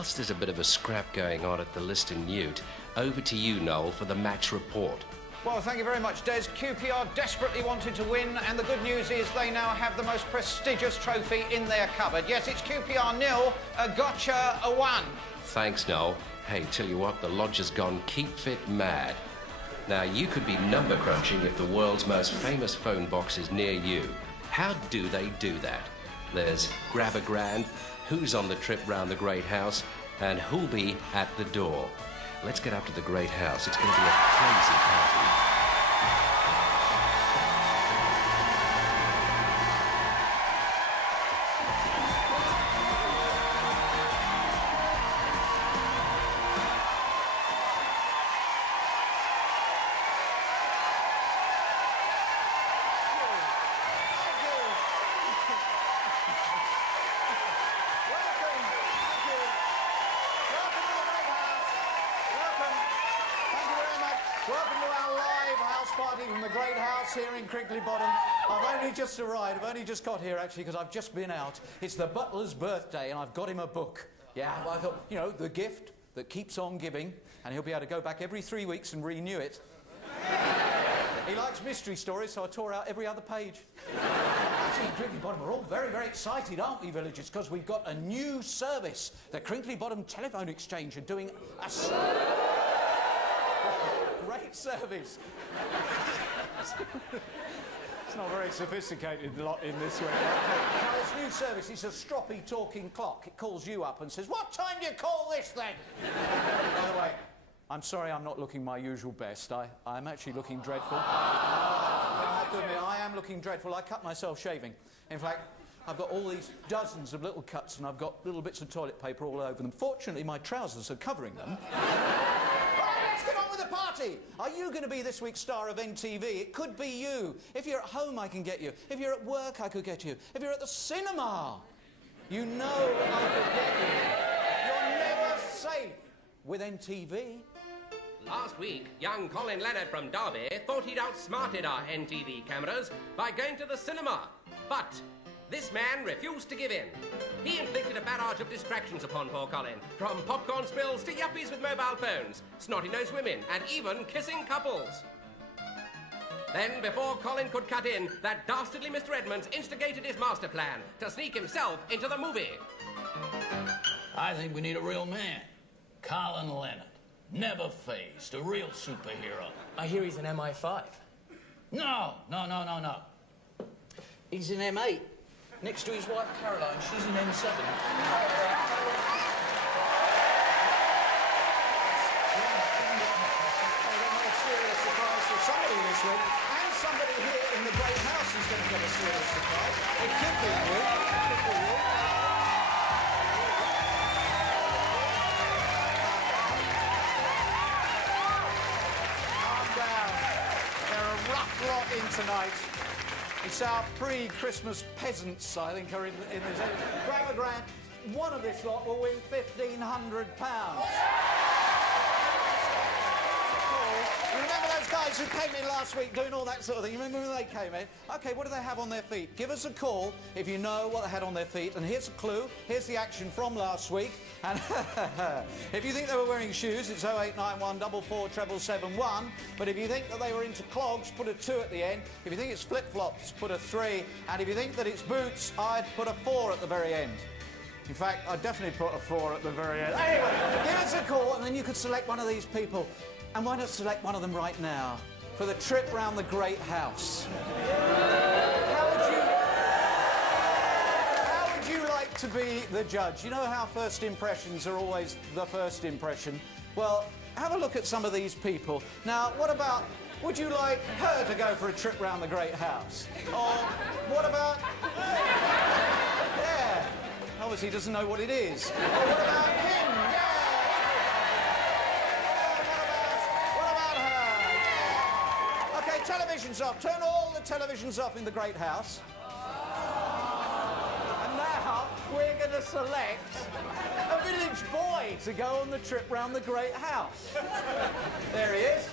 whilst there's a bit of a scrap going on at the Liston Newt, over to you, Noel, for the match report. Well, thank you very much, Des. QPR desperately wanted to win, and the good news is they now have the most prestigious trophy in their cupboard. Yes, it's QPR 0, a gotcha a 1. Thanks, Noel. Hey, tell you what, the lodge has gone keep fit mad. Now, you could be number crunching if the world's most famous phone box is near you. How do they do that? There's grab a grand, who's on the trip round the Great House, and who'll be at the door. Let's get up to the Great House. It's going to be a crazy party. Welcome to our live house party from the Great House here in Crinkley Bottom. I've only just arrived. I've only just got here, actually, because I've just been out. It's the butler's birthday, and I've got him a book. Yeah, I thought, you know, the gift that keeps on giving, and he'll be able to go back every 3 weeks and renew it. He likes mystery stories, so I tore out every other page. Actually, in Crinkley Bottom, we're all very, very excited, aren't we, villagers? Because we've got a new service. The Crinkley Bottom Telephone Exchange are doing a great service. It's not very sophisticated lot in this way. Now, this new service is a stroppy talking clock. It calls you up and says, "What time do you call this, then?" By the way, I'm sorry I'm not looking my usual best. I'm actually looking dreadful. I have to admit, I am looking dreadful. I cut myself shaving. In fact, I've got all these dozens of little cuts, and I've got little bits of toilet paper all over them. Fortunately, my trousers are covering them. Let's get on with the party. Are you going to be this week's star of NTV? It could be you. If you're at home, I can get you. If you're at work, I could get you. If you're at the cinema, you know I could get you. You're never safe with NTV. Last week, young Colin Leonard from Derby thought he'd outsmarted our NTV cameras by going to the cinema. But this man refused to give in. He inflicted a barrage of distractions upon poor Colin, from popcorn spills to yuppies with mobile phones, snotty-nosed women, and even kissing couples. Then, before Colin could cut in, that dastardly Mr. Edmonds instigated his master plan to sneak himself into the movie. I think we need a real man. Colin Leonard. Never phased. A real superhero. I hear he's an MI5. No. He's an M8. Next to his wife, Caroline. She's an M7. Somebody this week, and somebody here in the Great House is going to get a serious surprise. It could be you. It could be you. Calm down. They're a rough lot in tonight. It's our pre-Christmas peasants, I think, are in this. Grab a grand. One of this lot will win £1,500. You remember those guys who came in last week doing all that sort of thing? You remember when they came in? OK, what do they have on their feet? Give us a call if you know what they had on their feet. And here's a clue. Here's the action from last week. And if you think they were wearing shoes, it's 0891 44 771. But if you think that they were into clogs, put a 2 at the end. If you think it's flip-flops, put a 3. And if you think that it's boots, I'd put a 4 at the very end. In fact, I'd definitely put a 4 at the very end. Anyway, give us a call and then you could select one of these people. And why not select one of them right now for the trip round the Great House? How would you like to be the judge? You know how first impressions are always the first impression? Well, have a look at some of these people. Now, what about, would you like her to go for a trip round the Great House? Or what about... Yeah, obviously he doesn't know what it is. Or what about him? Yeah. Televisions off. Turn all the televisions off in the Great House. And now we're going to select a village boy to go on the trip round the Great House. There he is.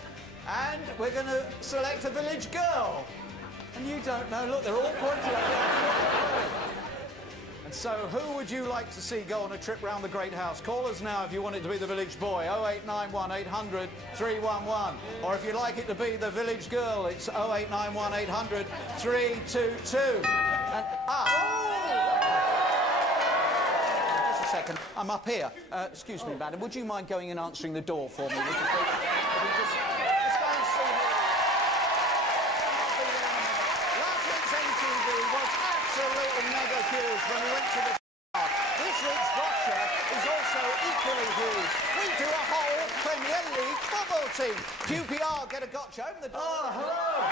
And we're going to select a village girl. And you don't know. Look, they're all pointing at you. And so, who would you like to see go on a trip round the Great House? Call us now if you want it to be the village boy, 0891 800 311. Or if you'd like it to be the village girl, it's 0891 800 322. And, just a second, I'm up here. Excuse me, madam, would you mind going and answering the door for me? Would you please? Just go and see me. Last week's MTV was absolutely mega huge when we went to the park. This week's gotcha is also equally huge. We do a whole Premier League football team. QPR get a gotcha. Open the door. Oh, hello.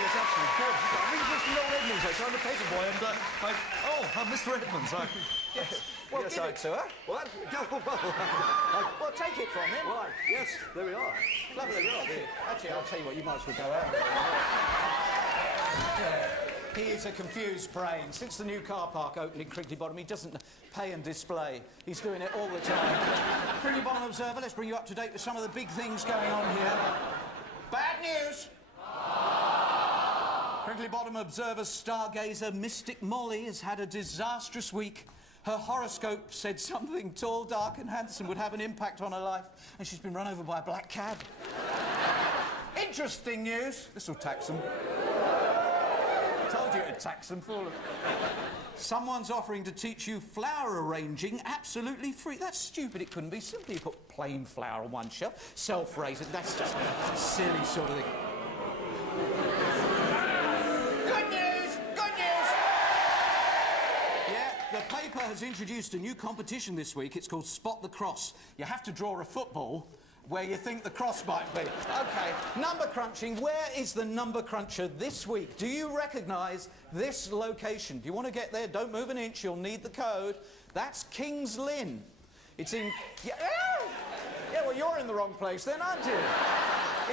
It's actually good. I think it's Mr. Noel Edmonds. So I'm the paper boy, and Mr. Edmonds. Yes. Well, give it to her. What? Well, take it from him. Why? Yes, there we are. Lovely. Thank you. Actually, I'll tell you what, you might as well go out. He is a confused brain. Since the new car park opened in Crinkley Bottom, he doesn't pay and display. He's doing it all the time. Crinkley Bottom Observer, let's bring you up to date with some of the big things going on here. Bad news! Crinkley Bottom Observer stargazer Mystic Molly has had a disastrous week. Her horoscope said something tall, dark and handsome would have an impact on her life, and she's been run over by a black cab. Interesting news. This will tax them. Told you it'd tax them, fool them. Someone's offering to teach you flower arranging absolutely free. That's stupid. It couldn't be. Simply put plain flour on one shelf, self-raise it. That's just a silly sort of thing. The paper has introduced a new competition this week. It's called Spot the Cross. You have to draw a football where you think the cross might be. OK, number crunching. Where is the number cruncher this week? Do you recognise this location? Do you want to get there? Don't move an inch. You'll need the code. That's King's Lynn. It's in... Yeah, well, you're in the wrong place then, aren't you?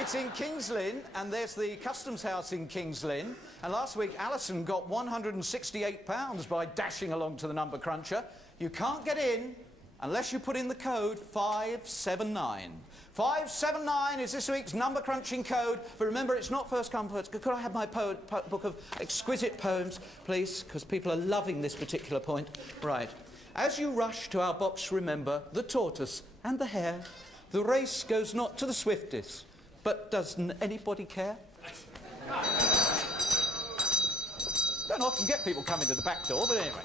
It's in King's Lynn, and there's the Customs House in King's Lynn. And last week, Alison got £168 by dashing along to the number cruncher. You can't get in unless you put in the code 579. 579 is this week's number crunching code. But remember, it's not first come first. Could I have my book of exquisite poems, please? Because people are loving this particular point. Right. As you rush to our box, remember the tortoise and the hare. The race goes not to the swiftest. But doesn't anybody care? Don't often get people coming to the back door, but anyway.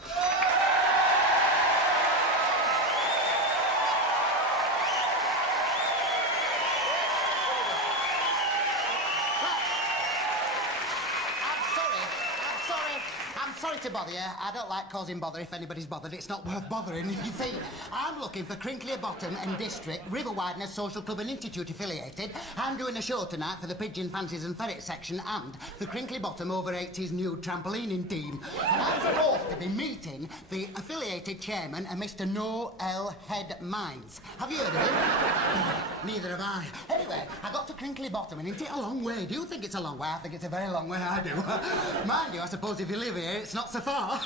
I'm sorry to bother you. I don't like causing bother if anybody's bothered. It's not worth bothering. You see, I'm looking for Crinkley Bottom and District River Wideness Social Club and Institute affiliated. I'm doing a show tonight for the Pigeon Fancies and Ferret section and the Crinkley Bottom over 80s new trampolining team. And I'm supposed to be meeting the affiliated chairman, Mr. Noel Edmonds. Have you heard of him? Neither have I. Anyway, I got to Crinkley Bottom and isn't it a long way? Do you think it's a long way? I think it's a very long way, I do. Mind you, I suppose if you live here, it's not so far.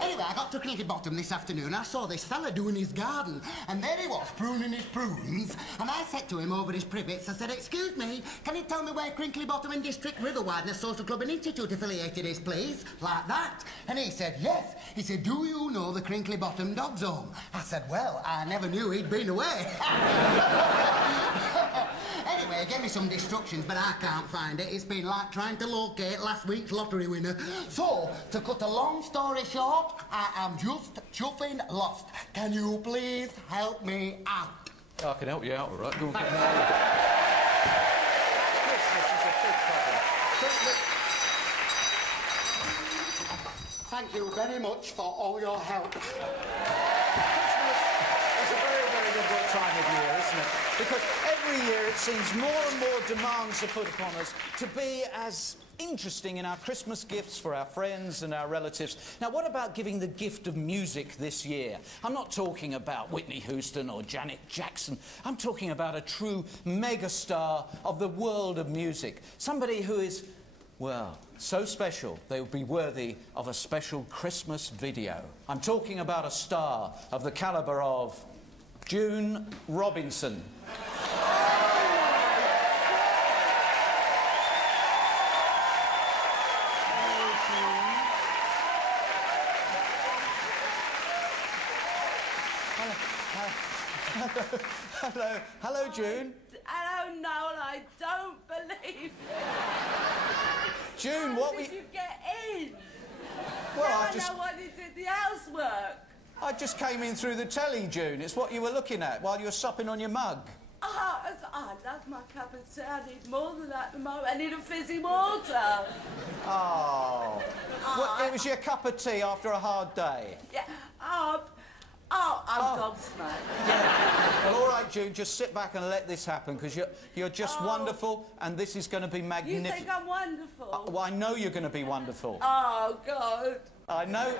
Anyway, I got to Crinkley Bottom this afternoon. I saw this fella doing his garden, and there he was, pruning his prunes. And I said to him over his privets, I said, excuse me, can you tell me where Crinkley Bottom and District River Wideness Social Club and Institute affiliated is, please? Like that. And he said, yes. He said, do you know the Crinkley Bottom Dogs Home? I said, well, I never knew he'd been away. Anyway, he gave me some instructions, but I can't find it. It's been like trying to locate last week's lottery winner. So, to cut a long story short, I am just chuffing lost. Can you please help me out? I can help you out, all right? Go on. This is a big problem. Thank you very much for all your help. It's a very, very good time of year, isn't it? Because every year it seems more and more demands are put upon us to be as interesting in our Christmas gifts for our friends and our relatives. Now, what about giving the gift of music this year? I'm not talking about Whitney Houston or Janet Jackson. I'm talking about a true megastar of the world of music. Somebody who is, well, so special they would be worthy of a special Christmas video. I'm talking about a star of the calibre of June Robinson. Hello, June. Hello, Noel, I don't believe it. June, How did you get in? Well, now I I know why you did the housework. I just came in through the telly, June. It's what you were looking at while you were supping on your mug. Oh, I love my cup of tea. I need more than that at the moment. I need a fizzy water. Oh. Well, it was your cup of tea after a hard day. Yeah. I'm gobsmacked. Yeah. Well, all right, June, just sit back and let this happen, because you're just wonderful, and this is going to be magnificent. You think I'm wonderful? Well, I know you're going to be wonderful. Oh, God. I know,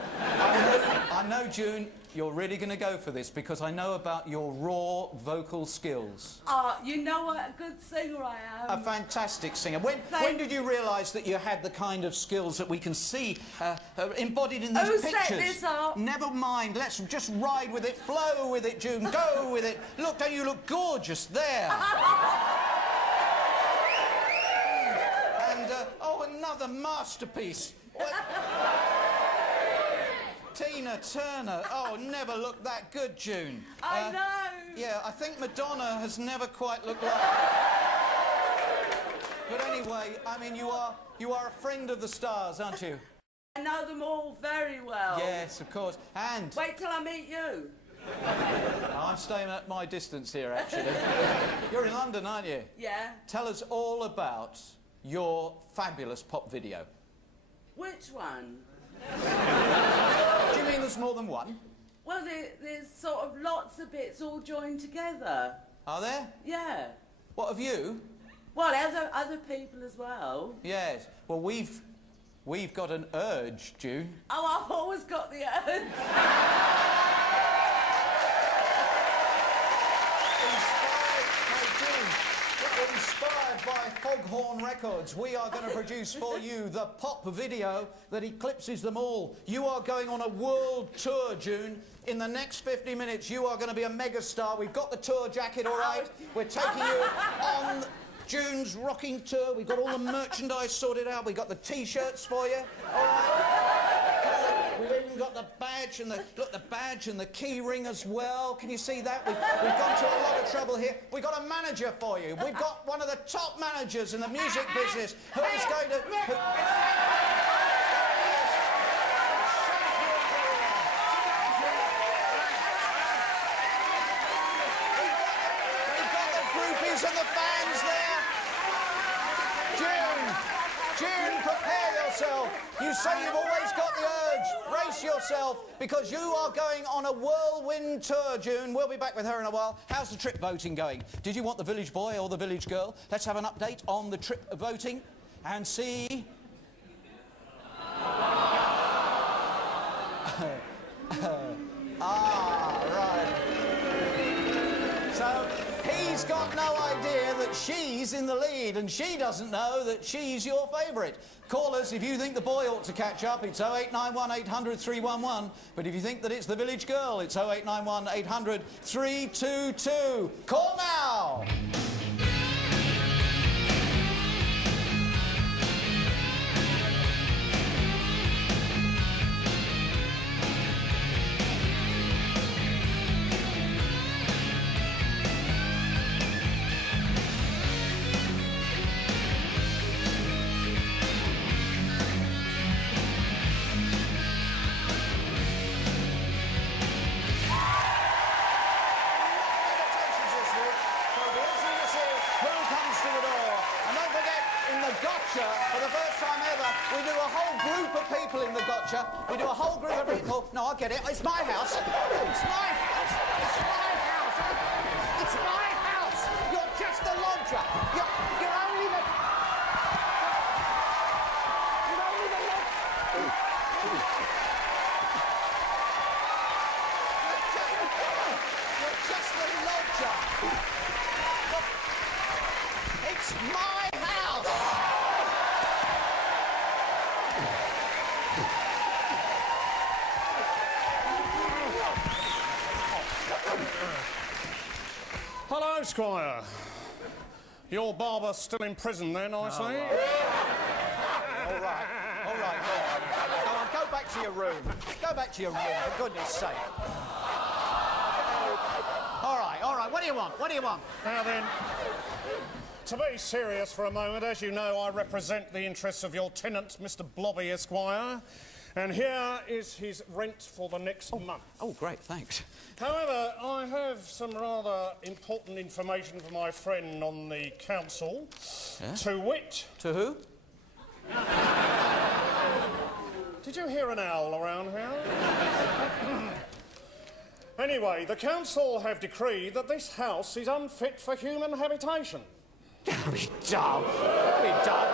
June, you're really going to go for this, because I know about your raw vocal skills. Oh, you know what a good singer I am. A fantastic singer. When did you realise that you had the kind of skills that we can see embodied in these Who pictures? set this up? Never mind. Let's just ride with it, flow with it, June. Go with it. Look, don't you look gorgeous there? And oh, another masterpiece. Tina Turner. Oh, never looked that good, June. I know. Yeah, I think Madonna has never quite looked like... But anyway, I mean, you are a friend of the stars, aren't you? I know them all very well. Yes, of course. And... Wait till I meet you. I'm staying at my distance here, actually. You're in London, aren't you? Yeah. Tell us all about your fabulous pop video. Which one? Do you mean there's more than one? Well, there's sort of lots of bits all joined together. Are there? Yeah. What, of you? Well, other people as well. Yes. Well, we've got an urge, June. Oh, I've always got the urge. Inspired by Foghorn Records, we are going to produce for you the pop video that eclipses them all. You are going on a world tour, June. In the next 50 minutes, you are going to be a megastar. We've got the tour jacket, all right? We're taking you on June's rocking tour. We've got all the merchandise sorted out. We've got the T-shirts for you, all right? We've even got the badge and the badge and the key ring as well. Can you see that? We've gone to a lot of trouble here. We've got a manager for you. We've got one of the top managers in the music business who is going to... We've got the groupies and the fans there. June, prepare yourself. You say you've always got the urge. Brace yourself, because you are going on a whirlwind tour, June. We'll be back with her in a while. How's the trip voting going? Did you want the village boy or the village girl? Let's have an update on the trip voting and see... right. So... he's got no idea that she's in the lead, and she doesn't know that she's your favourite. Call us if you think the boy ought to catch up. It's 0891 800 311. But if you think that it's the village girl, it's 0891 800 322. Call now! For the first time ever, we do a whole group of people in the gotcha. We do a whole group of people. No, I get it. It's my house. It's my house. It's my house. It's my house. You're just a lodger. You're only the... You're only the lodger. You're just the lodger. It's my house. Hello, Squire. Your barber's still in prison then, I see? All right, go on, go back to your room. Go back to your room, for goodness sake. you want? What do you want? Now then, to be serious for a moment, as you know, I represent the interests of your tenant, Mr. Blobby Esquire, and here is his rent for the next month. Oh, great, thanks. However, I have some rather important information for my friend on the council. Yeah? To wit... To who? Did you hear an owl around here? Anyway, the council have decreed that this house is unfit for human habitation. Very dull. Very dull.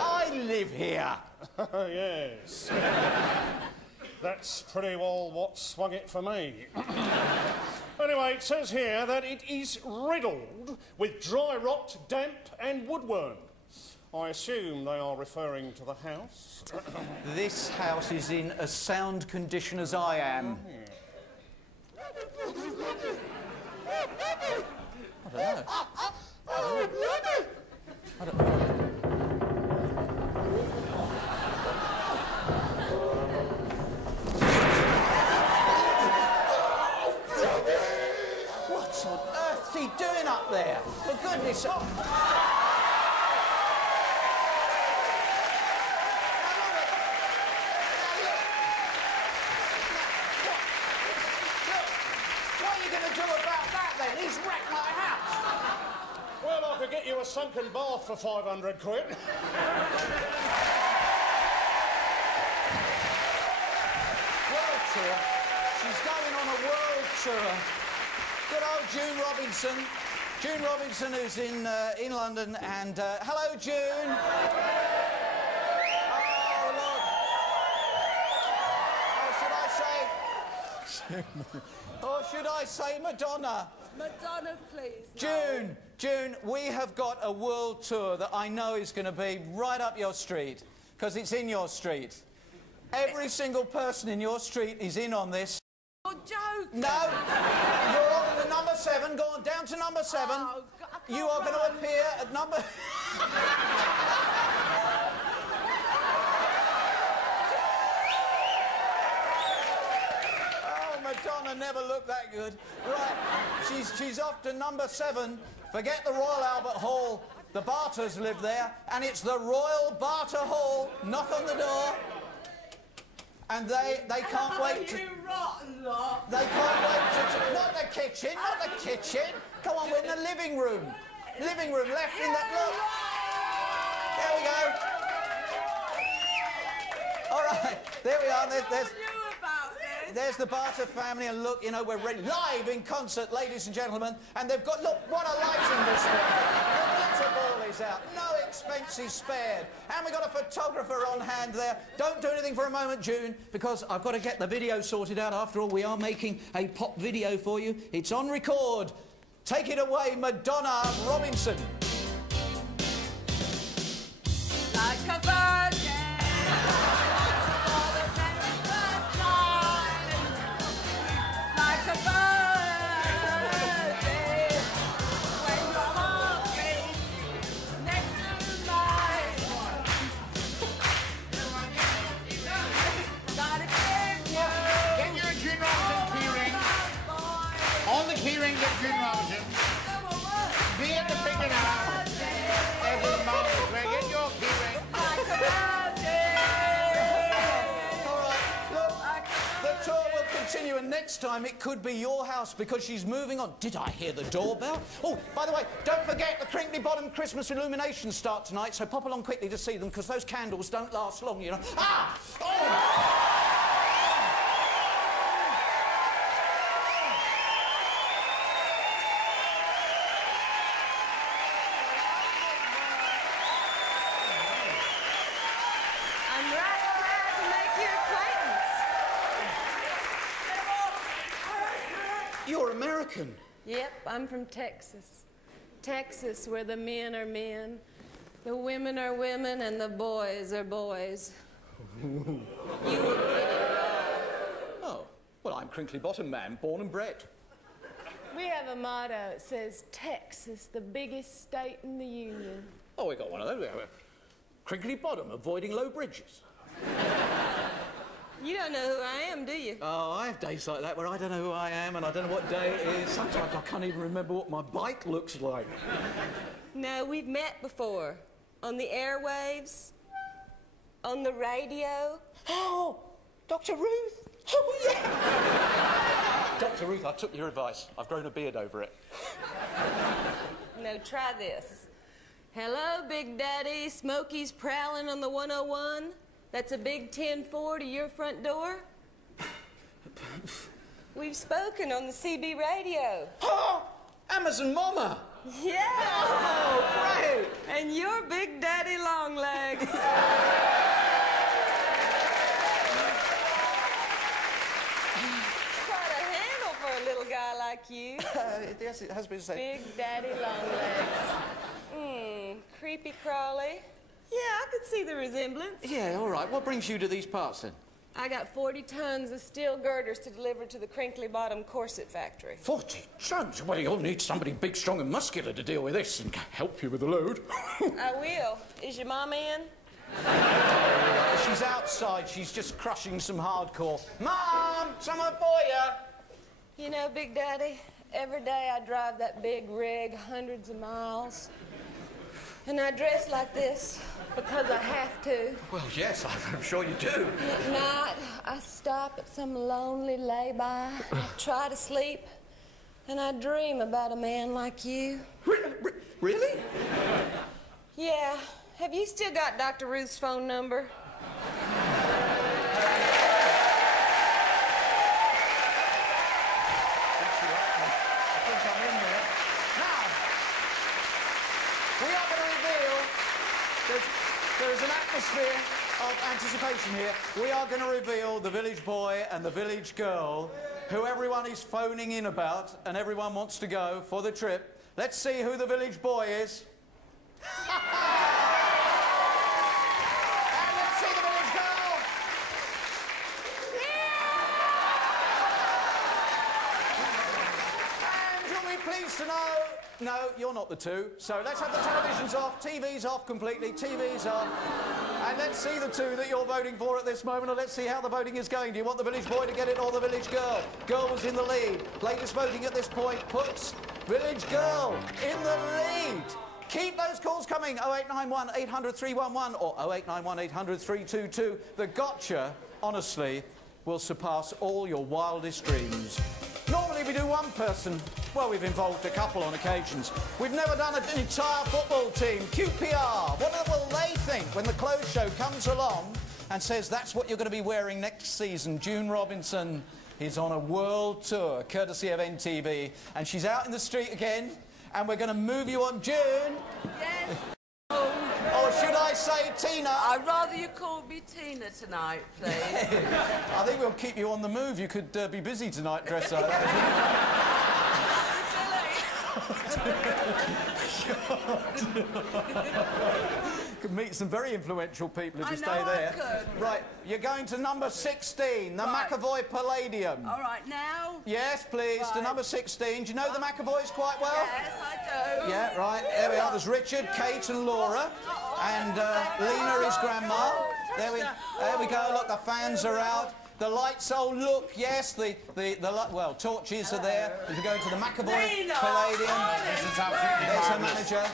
I live here. Yes. That's pretty well what swung it for me. Anyway, it says here that it is riddled with dry rot, damp and woodworm. I assume they are referring to the house. This house is in as sound condition as I am. I don't know. I don't know. What on earth's he doing up there? For goodness sake. He's wrecked my house. Well, I could get you a sunken bath for 500 quid. World tour. She's going on a world tour. Good old June Robinson. June Robinson, who's in London, and hello, June. Oh, look. Oh, should I say? Or should I say Madonna? Madonna, please. June, June, we have got a world tour that I know is going to be right up your street, because it's in your street. Every single person in your street is in on this. You're joking. No, you're on to number 7. Go on down to number 7. Oh, God, you are going to appear at number... Madonna never looked that good. Right, she's off to number 7. Forget the Royal Albert Hall. The Barters live there, and it's the Royal Barter Hall. Knock on the door. And they can't wait to... You rotten lot. They can't wait to... Not the kitchen, not the kitchen. Come on, we're in the living room. Living room, left in that... Look. There we go. All right, there we are. There's the Barter family, and look, you know, we're ready, live in concert, ladies and gentlemen, and they've got, look, what a lighting this one. The glitter ball is out, no expenses spared, and we've got a photographer on hand there. Don't do anything for a moment, June, because I've got to get the video sorted out. After all, we are making a pop video for you. It's on record. Take it away, Madonna Robinson. Like a virgin. Keyring get June Robinson. Be at the picking up. Every moment, where get your keyring. All right, look, the tour will continue, and next time it could be your house because she's moving on. Did I hear the doorbell? Oh, by the way, don't forget the Crinkley Bottom Christmas illuminations start tonight, so pop along quickly to see them because those candles don't last long, you know. Ah! Oh! You're American. Yep, I'm from Texas. Texas, where the men are men, the women are women, and the boys are boys. Oh, well, I'm Crinkley Bottom man, born and bred. We have a motto. It says, Texas, the biggest state in the Union. Oh, we got one of those. We have a Crinkley Bottom, avoiding low bridges. You don't know who I am, do you? Oh, I have days like that where I don't know who I am and I don't know what day it is. Sometimes I can't even remember what my bike looks like. No, we've met before. On the airwaves, on the radio. Oh, Dr. Ruth. Oh, yeah. Dr. Ruth, I took your advice. I've grown a beard over it. No, try this. Hello, Big Daddy. Smokey's prowling on the 101. That's a big 10-4 to your front door. We've spoken on the CB radio. Oh, Amazon Mama. Yeah. Oh, great. And you're Big Daddy Longlegs. Quite a handle for a little guy like you. Yes, it has been said. Big Daddy Longlegs. Creepy crawly. Yeah, I could see the resemblance. Yeah, all right. What brings you to these parts, then? I got 40 tons of steel girders to deliver to the Crinkley Bottom corset factory. 40 tons? Well, you'll need somebody big, strong and muscular to deal with this and help you with the load. I will. Is your mom in? She's outside. She's just crushing some hardcore. Mom, someone for you. You know, Big Daddy, every day I drive that big rig hundreds of miles. And I dress like this because I have to. Well, yes, I'm sure you do. And at night, I stop at some lonely lay-by, I try to sleep, and I dream about a man like you. Really? Yeah. Have you still got Dr. Ruth's phone number? There's an atmosphere of anticipation here. We are going to reveal the village boy and the village girl who everyone is phoning in about and everyone wants to go for the trip. Let's see who the village boy is. And let's see the village girl. And you'll be pleased to know... No, you're not the two. So let's have the televisions off, TV's off completely, TV's off. And let's see the two that you're voting for at this moment, and let's see how the voting is going. Do you want the village boy to get it or the village girl? Girl was in the lead. Latest voting at this point puts village girl in the lead. Keep those calls coming, 0891 800 311 or 0891 800 322. The gotcha, honestly, will surpass all your wildest dreams. Normally we do one person. Well, we've involved a couple on occasions. We've never done an entire football team. QPR. What will they think when the clothes show comes along and says that's what you're going to be wearing next season? June Robinson is on a world tour, courtesy of NTV, and she's out in the street again, and we're going to move you on. June? Yes. Or should I say Tina? I'd rather you called me Tina tonight, please. I think we'll keep you on the move. You could be busy tonight, dressed like that. Could meet some very influential people if you stay there. Could. Right, you're going to number 16, the McAvoy Palladium. All right, now? Yes, please, to number 16. Do you know the McAvoys quite well? Yes, I do. Yeah, right, there we are. There's Richard, Kate and Laura. And Lena is Grandma. There we go, look, the fans are out. The lights, oh look, yes, well, torches are there. If you go to the McAvoy Palladium, This is absolutely there's her marvellous. manager.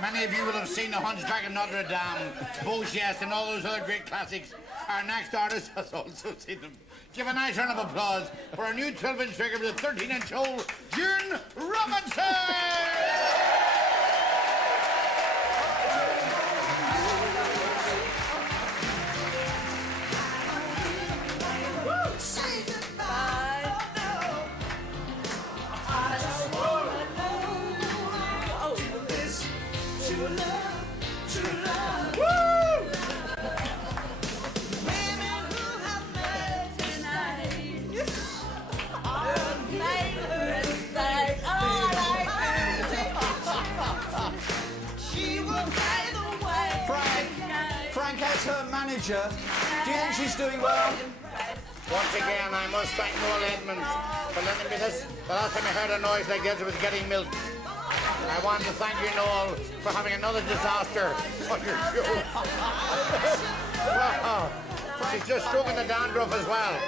Many of you will have seen The Hunchback of Notre Dame, Beauchesse, and all those other great classics. Our next artist has also seen them. Give a nice round of applause for our new 12-inch figure with a 13-inch hole, June Robinson! As her manager, do you think she's doing well? Once again, I must thank Noel Edmonds for lending me this. The last time I heard a noise like this, it was getting milk. And I want to thank you, Noel, for having another disaster on your show. Wow. She's just stroking the dandruff as well.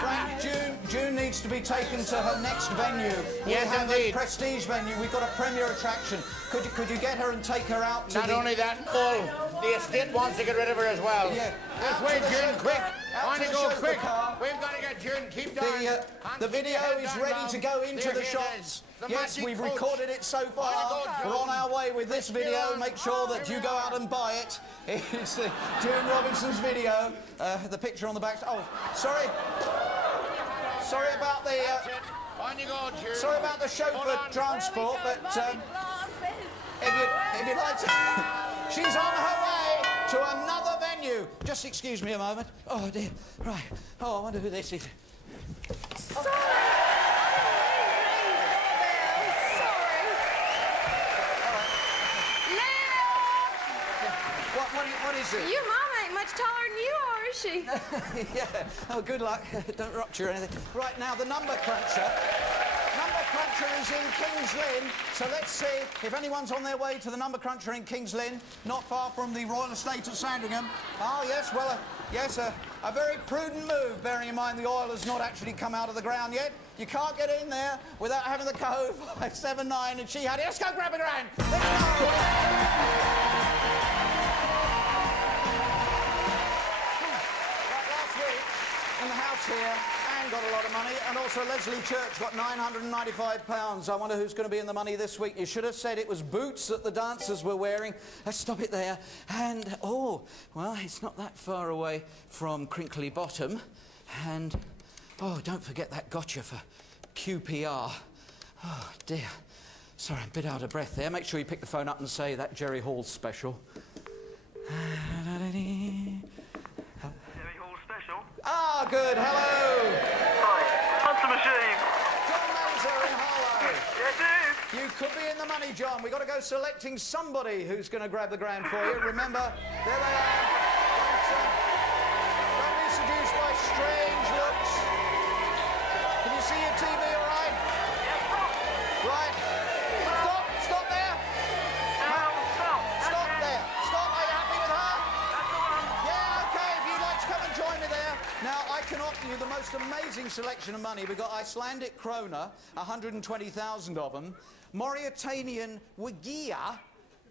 Frank, June needs to be taken to her next venue. We Yes, have indeed. a prestige venue. We've got a premier attraction. Could you get her and take her out to Not only that, Noel, the estate wants to get rid of her as well. Yeah. This way, June, quick. Out On to you the go, chauffeur quick. car. We've got to get June. Keep down. The video is ready to go into the shops. Yes, we've recorded it so far. We're on our way with this video. Make sure that you go out and buy it. It's June Robinson's video. The picture on the back. Oh, sorry. Sorry about the. On you go, June. Sorry about the chauffeur transport, but if you'd like to, she's on her way to another venue. Just excuse me a moment. Oh dear. Right. Oh, I wonder who this is. Sorry. What is it? Your mom ain't much taller than you are, is she? Yeah. Oh, good luck. Don't rupture anything. Right, now, the number cruncher. Number cruncher is in King's Lynn, so let's see if anyone's on their way to the number cruncher in King's Lynn, not far from the Royal Estate of Sandringham. Oh, yes, well, yes, a very prudent move, bearing in mind the oil has not actually come out of the ground yet. You can't get in there without having the code 579, and she had it. Let's go grab a grand. Let's go. In the house here, Anne got a lot of money, and also Leslie Church got £995. I wonder who's going to be in the money this week. You should have said it was boots that the dancers were wearing. Let's stop it there. And, oh, well, it's not that far away from Crinkley Bottom. And, oh, don't forget that gotcha for QPR. Oh, dear. Sorry, I'm a bit out of breath there. Make sure you pick the phone up and say that Jerry Hall special. Ah, good. Hello. Hi. Answer machine. John Mazer in Harlow. Yeah, dude. You could be in the money, John. We've got to go selecting somebody who's going to grab the grand for you. Remember, there they are. Don't be seduced by strange looks. Can you see your TV all right? Right. Stop there. Stop there. Stop. Are you happy with her? Yeah, OK. If you'd like to come and join me there. Now, I can offer you the most amazing selection of money. We've got Icelandic krona, 120,000 of them. Mauritanian wigia,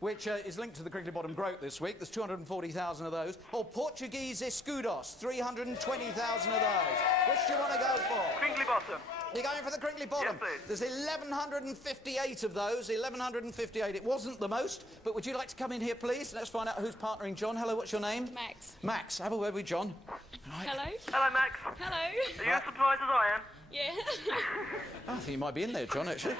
which is linked to the Crinkley Bottom Groat this week. There's 240,000 of those. Or Portuguese escudos, 320,000 of those. Which do you want to go for? Crinkley Bottom. You're going for the Crinkley Bottom? Yes, please. There's 1,158 of those, 1,158. It wasn't the most, but would you like to come in here, please? Let's find out who's partnering John. Hello, what's your name? Max. Max, have a word with John. Right. Hello. Hello, Max. Hello. Are you as surprised as I am? Yeah. I think you might be in there, John, actually.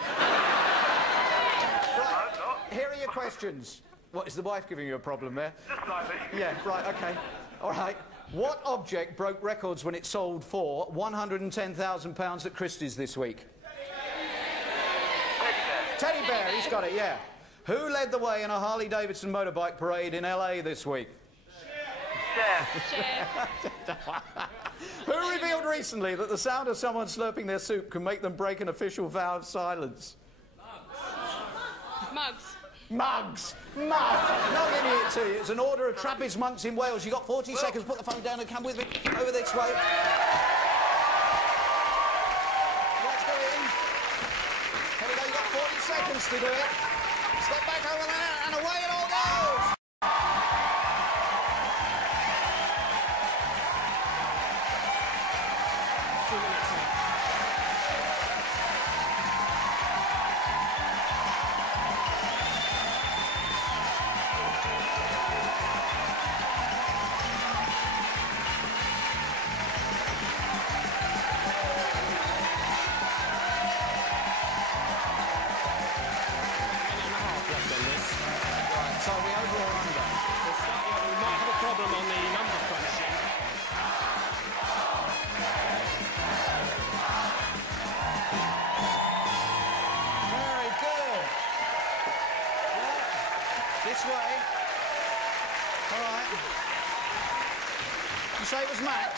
Right. Here are your questions. What, is the wife giving you a problem there? Just slightly. Yeah, right, OK. All right. What object broke records when it sold for £110,000 at Christie's this week? Teddy bear, he's got it, yeah. Who led the way in a Harley-Davidson motorbike parade in LA this week? Cher. Who revealed recently that the sound of someone slurping their soup can make them break an official vow of silence? Mugs. Mugs! Mugs! Not giving it to you. It's an order of Trappist monks in Wales. You've got 40 seconds. Put the phone down and come with me over this way. Let's go in. Here we go. You've got 40 seconds to do it. Step back over there and away it all goes. So are we over or under? We might have a problem on the number crunching. Very good. Yeah. This way. All right. You say it was Max?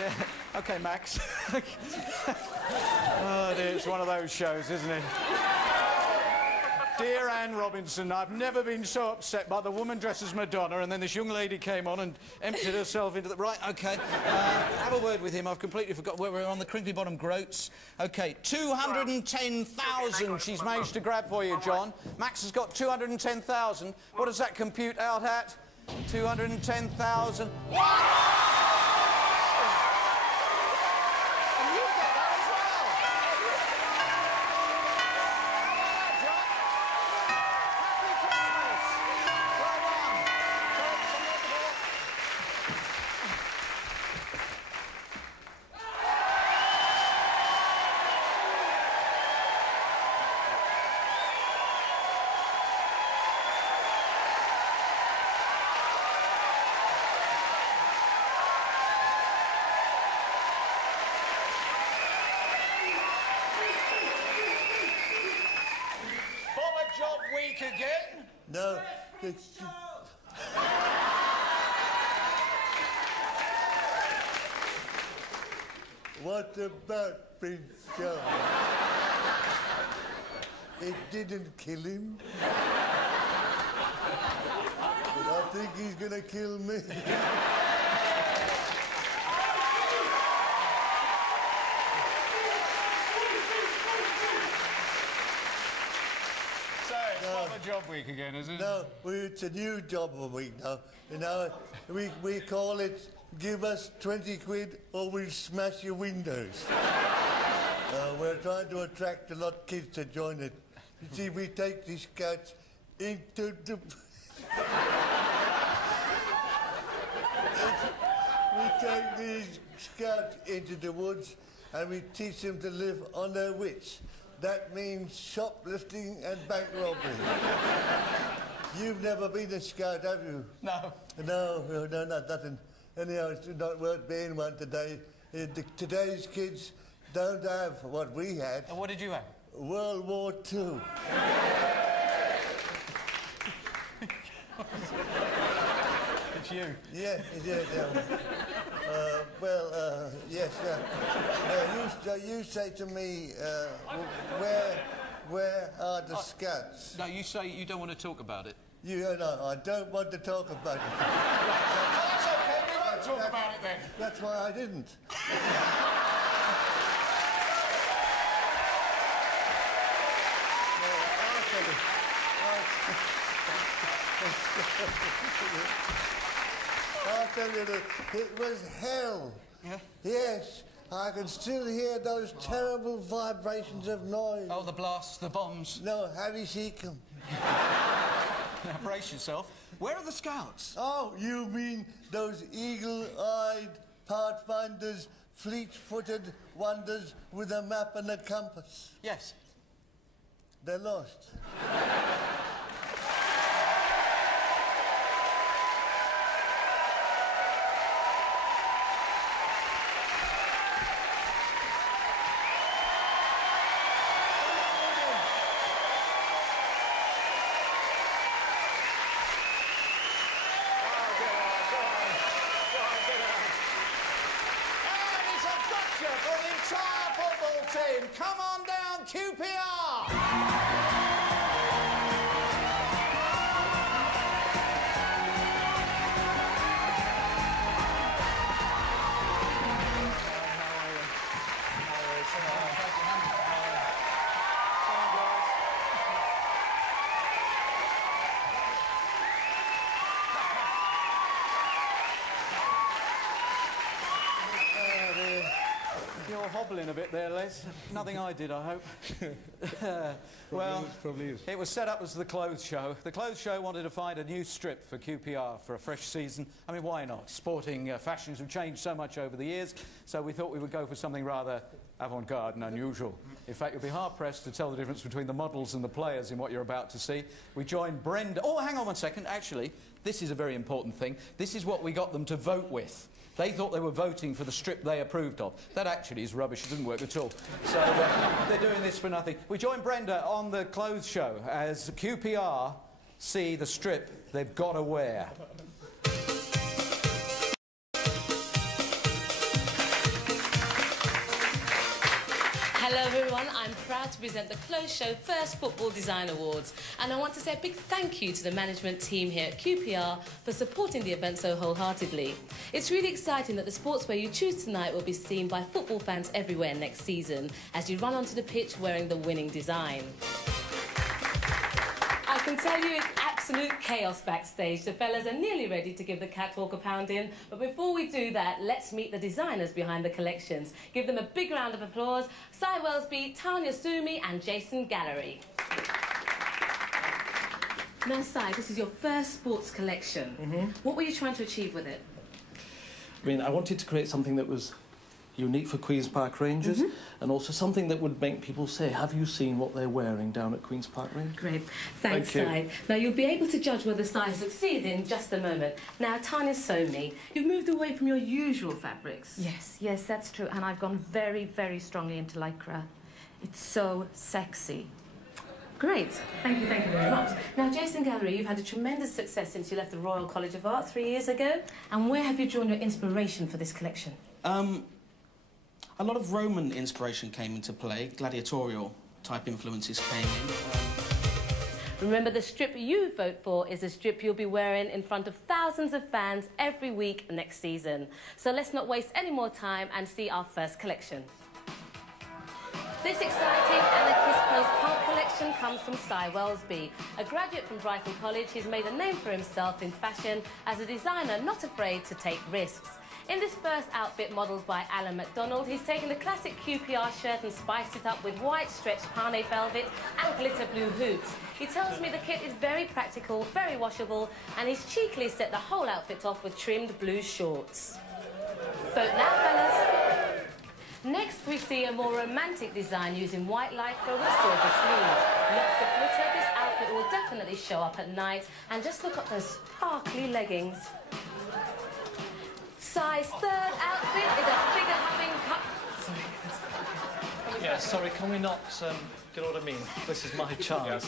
Yeah. OK, Max. Oh, dear, it's one of those shows, isn't it? Dear Anne Robinson, I've never been so upset by the woman dressed as Madonna, and then this young lady came on and emptied herself into the... Right, OK. Have a word with him. I've completely forgot where we're on the Crinkley Bottom Groats. OK, 210,000 she's managed to grab for you, John. Max has got 210,000. What does that compute out at? 210,000. Job week again? No. What about Prince Charles? It didn't kill him. But I think he's gonna kill me. Job week again, is it? No, it's a new job a week now. You know, we call it give us 20 quid or we'll smash your windows. We're trying to attract a lot of kids to join it. You see, we take these scouts into the... we take these scouts into the woods and we teach them to live on their wits. That means shoplifting and bank robbery. You've never been a scout, have you? No. No, not nothing. Anyhow, it's not worth being one today. Today's kids don't have what we had. And what did you have? World War II. It's you. Yeah, yeah. Yes. You say to me, where are the scouts? No, you say you don't want to talk about it. No, I don't want to talk about it. That's okay, we won't talk about it then. That's why I didn't. I'll tell you that it was hell. Yeah? Yes, I can still hear those terrible vibrations of noise. Oh, the blasts, the bombs. No, Harry Seacombe. Now, brace yourself. Where are the scouts? Oh, you mean those eagle-eyed pathfinders, fleet-footed wonders with a map and a compass? Yes. They're lost. Come on down, QPR! You're hobbling a bit there, Les. Nothing I did, I hope. Well, it was set up as the clothes show. The clothes show wanted to find a new strip for QPR for a fresh season. I mean, why not? Sporting fashions have changed so much over the years, so we thought we would go for something rather avant-garde and unusual. In fact, you'll be hard-pressed to tell the difference between the models and the players in what you're about to see. We joined Brenda... Oh, hang on one second. Actually, this is a very important thing. This is what we got them to vote with. They thought they were voting for the strip they approved of. That actually is rubbish. It didn't work at all. So they're doing this for nothing. We joined Brenda on the clothes show as QPR see the strip they've got to wear. Hello everyone, I'm proud to present the Clothes Show First Football Design Awards, and I want to say a big thank you to the management team here at QPR for supporting the event so wholeheartedly. It's really exciting that the sportswear you choose tonight will be seen by football fans everywhere next season as you run onto the pitch wearing the winning design. I can tell you it's absolute chaos backstage. The fellas are nearly ready to give the catwalk a pounding. But before we do that, let's meet the designers behind the collections. Give them a big round of applause. Si Wellesby, Tanya Sumi and Jason Gallery. Now, Si, this is your first sports collection. What were you trying to achieve with it? I mean, I wanted to create something that was unique for Queen's Park Rangers, and also something that would make people say, have you seen what they're wearing down at Queen's Park Rangers? Great. Thanks, Thank you. Si. Now, you'll be able to judge whether Si has succeeded in just a moment. Now, Tanya Sumi, you've moved away from your usual fabrics. Yes, that's true. And I've gone very, very strongly into Lycra. It's so sexy. Great. Thank you very much. Now, Jason Gallery, you've had a tremendous success since you left the Royal College of Art 3 years ago. And where have you drawn your inspiration for this collection? A lot of Roman inspiration came into play. Gladiatorial type influences came in. Remember, the strip you vote for is a strip you'll be wearing in front of thousands of fans every week next season. So let's not waste any more time and see our first collection. This exciting Anna Kiss Pose punk collection comes from Si Wellesby. A graduate from Brighton College, he's made a name for himself in fashion as a designer not afraid to take risks. In this first outfit modelled by Alan MacDonald, he's taken the classic QPR shirt and spiced it up with white stretched Parnay velvet and glitter blue hoops. He tells me the kit is very practical, very washable, and he's cheekily set the whole outfit off with trimmed blue shorts. Vote now, fellas. Next, we see a more romantic design using white lycra with silver sleeves. Lots of glitter. This outfit will definitely show up at night. And just look at those sparkly leggings. Si's third outfit is a figure-hugging cup. Yeah, sorry, can we not, you know what I mean? This is my chance.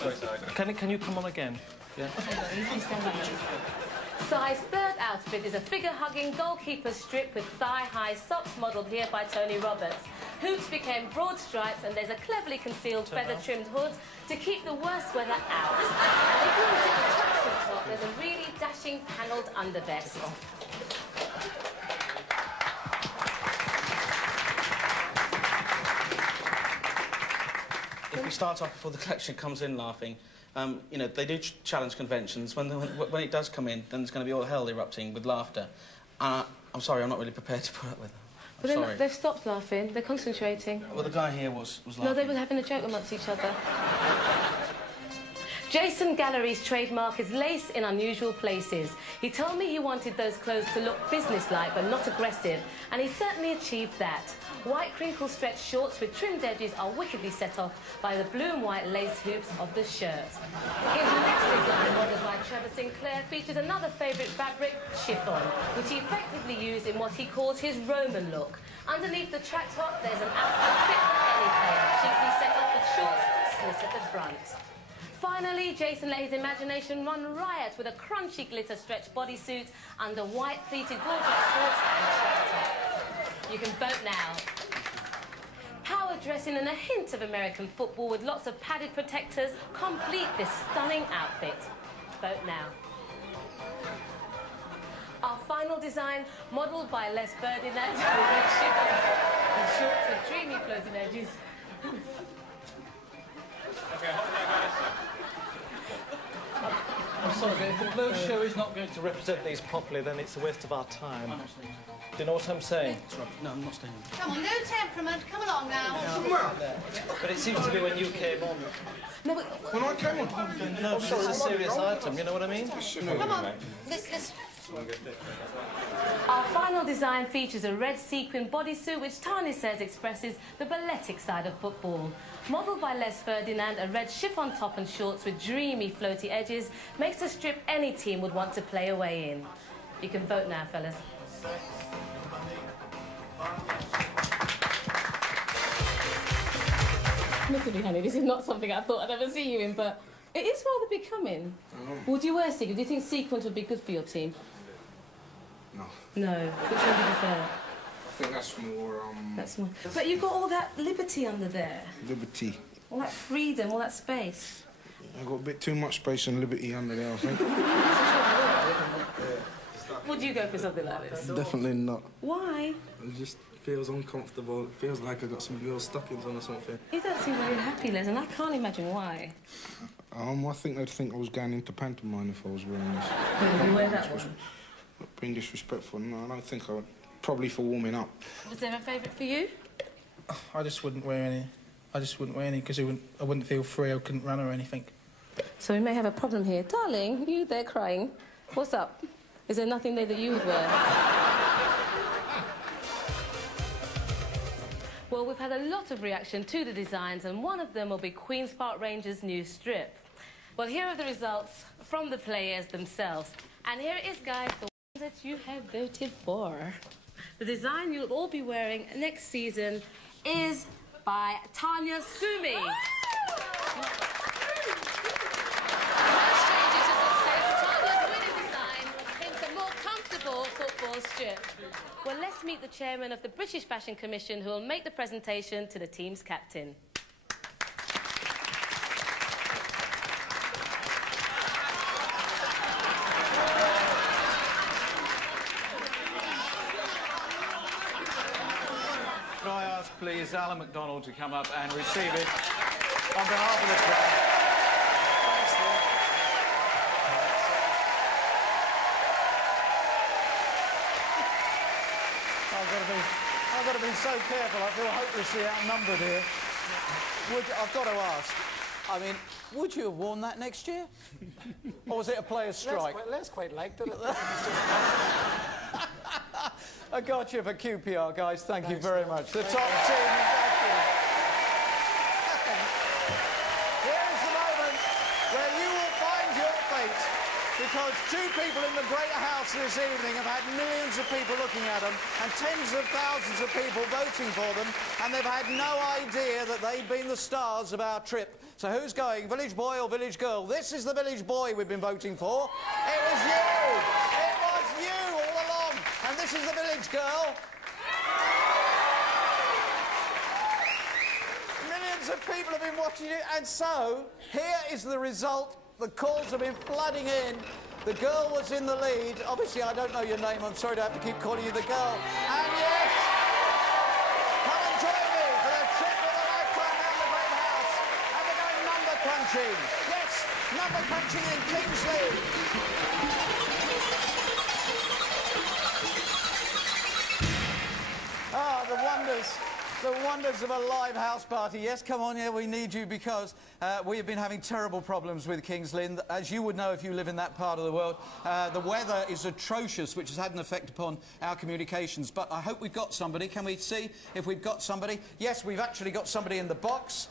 Can you come on again? Yeah. Si's third outfit is a figure-hugging goalkeeper strip with thigh-high socks modelled here by Tony Roberts. Hoops became broad stripes and there's a cleverly concealed feather-trimmed hood to keep the worst weather out. And if you look at the tracksuit top, there's a really dashing panelled undervest. If we start off before the collection comes in laughing, you know, they do challenge conventions. When it does come in, then there's going to be all hell erupting with laughter. I'm sorry, I'm not really prepared to put up with them. But sorry. They've stopped laughing. They're concentrating. Well, the guy here was laughing. No, they were having a joke amongst each other. Jason Gallery's trademark is lace in unusual places. He told me he wanted those clothes to look businesslike but not aggressive, and he certainly achieved that. White crinkle-stretched shorts with trimmed edges are wickedly set off by the blue and white lace hoops of the shirt. His next design, modelled by Trevor Sinclair, features another favourite fabric, chiffon, which he effectively used in what he calls his Roman look. Underneath the track top, there's an outfit fit for any player, cheaply set off with shorts, slits at the front. Finally, Jason let his imagination run riot with a crunchy glitter stretch bodysuit under white pleated gorgeous shorts and track top. You can vote now. Power dressing and a hint of American football with lots of padded protectors complete this stunning outfit. Vote now. Our final design, modelled by Les Ferdinand, with chiffon and shorts with dreamy floating edges. I'm sorry, but if the clothes show is not going to represent these properly, then it's a waste of our time. Do you know what I'm saying? No, I'm not staying. Come on, no temperament. Come along now. But it seems to be when you came on. No, but... When I came on? No, this is a serious item, you know what I mean? Come on. This. Our final design features a red sequin bodysuit which Tani says expresses the balletic side of football. Modelled by Les Ferdinand, a red chiffon top and shorts with dreamy floaty edges makes a strip any team would want to play away in. You can vote now, fellas. Admittedly, honey, this is not something I thought I'd ever see you in, but it is rather becoming. Would you wear sequins? Do you think sequins would be good for your team? No. No. Which one do you prefer? think that's more, That's more. But you've got all that liberty under there. liberty. All that freedom, all that space. I've got a bit too much space and liberty under there, I think. Would you go for something like this? Definitely not. Why? It just feels uncomfortable. It feels like I got some girl stockings on or something. You don't seem very happy, Les, and I can't imagine why. I think they'd think I was going into pantomime if I was wearing this. Would you wear that one? Being disrespectful, no, I don't think I would. Probably for warming up. Was there a favourite for you? I just wouldn't wear any. I just wouldn't wear any because I wouldn't feel free. I couldn't run or anything. So we may have a problem here. Darling, you there crying. What's up? Is there nothing there that you would wear? Well, we've had a lot of reaction to the designs, and one of them will be Queen's Park Rangers' new strip. Well, here are the results from the players themselves. And here it is, guys, the ones that you have voted for. The design you'll all be wearing next season is by Tanya Sumi. Football strip. Well, let's meet the chairman of the British Fashion Commission, who will make the presentation to the team's captain. Can I ask, please, Alan MacDonald to come up and receive it on behalf of the crowd? Thanks, Steve. I've got to be so careful. I feel hopelessly outnumbered here. I've got to ask, I mean, would you have worn that next year? Or was it a player's strike? Les quite liked it. I got you for QPR, guys. Thank you very much. The top team. Here's the moment where you will find your fate. Because two people in the Greater House this evening have had millions of people looking at them and tens of thousands of people voting for them, and they've had no idea that they've been the stars of our trip. So who's going, village boy or village girl? This is the village boy we've been voting for. It was you! It was you all along! And this is the village girl. Millions of people have been watching it, and so here is the result. The calls have been flooding in. The girl was in the lead. Obviously, I don't know your name. I'm sorry to have to keep calling you the girl. And yes, come and join me for the trip of a lifetime round the Great House. And we're going number crunching. Yes, number crunching in Kingsley. Ah, the wonders of a live house party. Yes, come on, yeah, we need you because we have been having terrible problems with King's Lynn. As you would know if you live in that part of the world, the weather is atrocious, which has had an effect upon our communications. But I hope we've got somebody. Can we see if we've got somebody? Yes, we've actually got somebody in the box.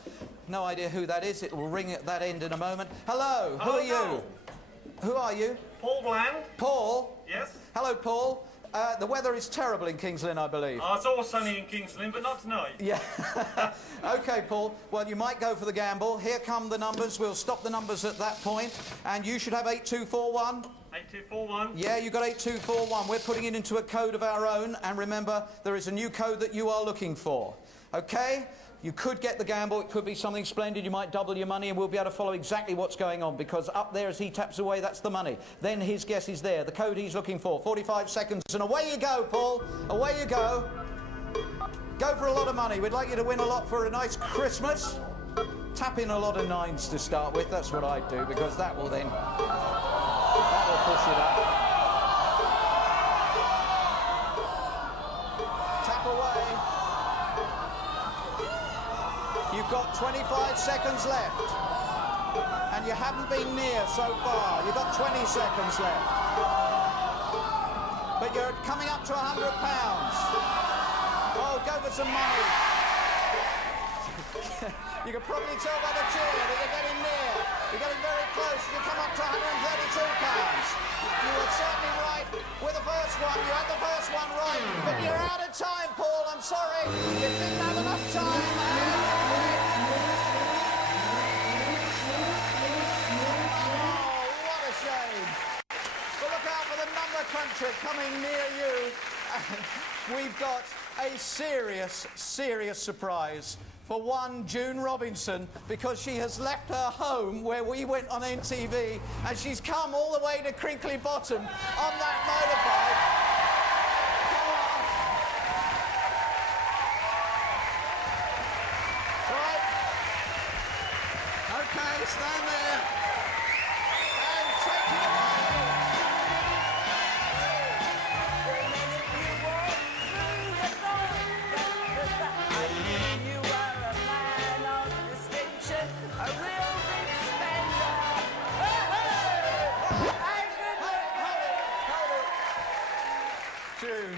No idea who that is. It will ring at that end in a moment. Hello, who are you? Who are you? Paul Bland. Paul? Yes. Hello, Paul. The weather is terrible in King's Lynn, I believe. Oh, it's all sunny in King's Lynn, but not tonight. Yeah. OK, Paul. Well, you might go for the gamble. Here come the numbers. We'll stop the numbers at that point. And you should have 8241. 8241. Yeah, you got 8241. We're putting it into a code of our own. And remember, there is a new code that you are looking for. OK? You could get the gamble. It could be something splendid. You might double your money, and we'll be able to follow exactly what's going on, because up there, as he taps away, that's the money. Then his guess is there, the code he's looking for. 45 seconds, and away you go, Paul. Away you go. Go for a lot of money. We'd like you to win a lot for a nice Christmas. Tap in a lot of nines to start with. That's what I'd do, because that will then... that will push it up. Tap away. You've got 25 seconds left. And you haven't been near so far. You've got 20 seconds left. But you're coming up to £100. Oh, go for some money. You can probably tell by the cheer that you're getting near. You're getting very close. You come up to £132. You were certainly right with the first one. You had the first one right. But you're out of time, Paul. I'm sorry. You didn't have enough time. Cruncher coming near you. We've got a serious, serious surprise for one June Robinson, because she has left her home where we went on NTV and she's come all the way to Crinkley Bottom on that motorbike. Okay, stand there. And take it away. I knew you were a man of distinction, a real big spender. June,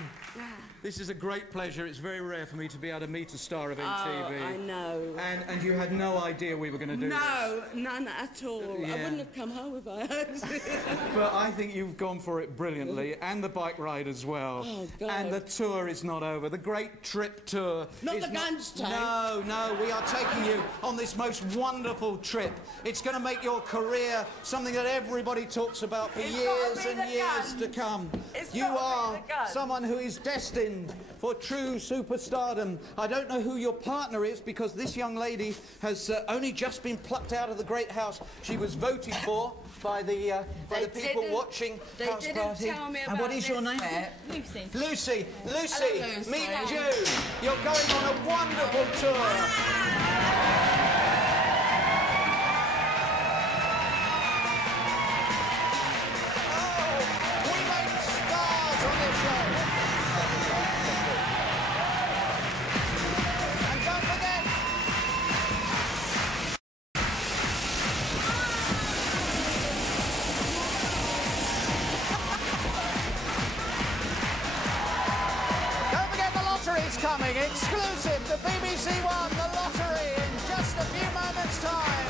this is a great pleasure. It's very rare for me to be able to meet a star of NTV. Oh, I know. And you had no idea we were going to do this. No, none at all. Yeah. I wouldn't have come home if I had. But I think you've gone for it brilliantly, and the bike ride as well. Oh, God. And the tour is not over. The Great Trip Tour. Not is the guns tank. No, no, we are taking you on this most wonderful trip. It's going to make your career something that everybody talks about for years and years to come. You are someone who is destined for true superstardom. I don't know who your partner is, because this young lady has only just been plucked out of the great house she was voted for by the people watching House Party. Tell me And what is your name? Lucy. Lucy. Hello, Lucy. Meet June. You're going on a wonderful tour. Lottery's coming, exclusive, the BBC One, the lottery, in just a few moments' time.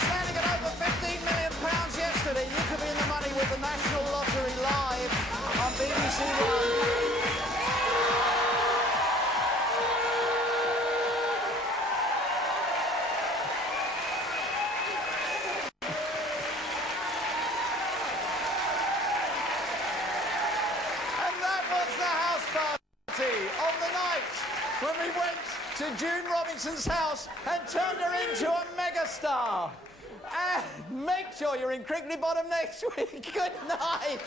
Standing at over £15 million yesterday, you could be in the money with the National Lottery live on BBC One. On the night when we went to June Robinson's house and turned her into a megastar. And make sure you're in Crinkley Bottom next week. Good night.